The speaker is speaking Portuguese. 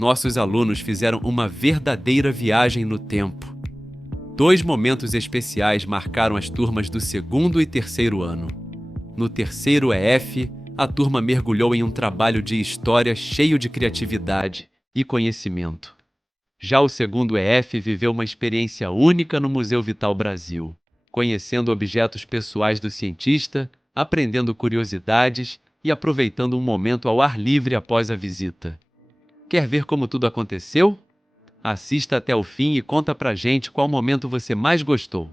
nossos alunos fizeram uma verdadeira viagem no tempo. 2 momentos especiais marcaram as turmas do 2º e 3º ano. No 3º EF, a turma mergulhou em um trabalho de história cheio de criatividade e conhecimento. Já o 2º EF viveu uma experiência única no Museu Vital Brasil, conhecendo objetos pessoais do cientista, aprendendo curiosidades e aproveitando um momento ao ar livre após a visita. Quer ver como tudo aconteceu? Assista até o fim e conta pra gente qual momento você mais gostou.